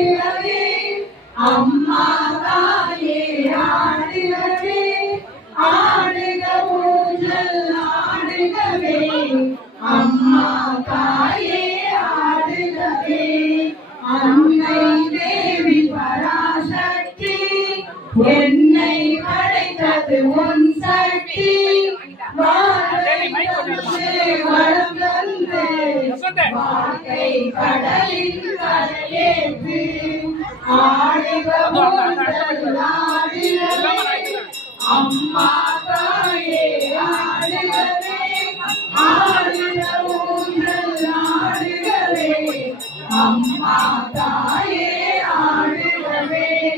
ஆடுகவே அம்மா தாயே ஆடுகவே ஆடுக ஊஞ்சல் ஆடுகவே அம்மா தாயே ஆடுகவே அன்னை தேவி பராசக்தி என்னை படைத்தது உன் சக்தி வாழ்க்கை கடலில் கரையேற்று ஆடுக அம்மா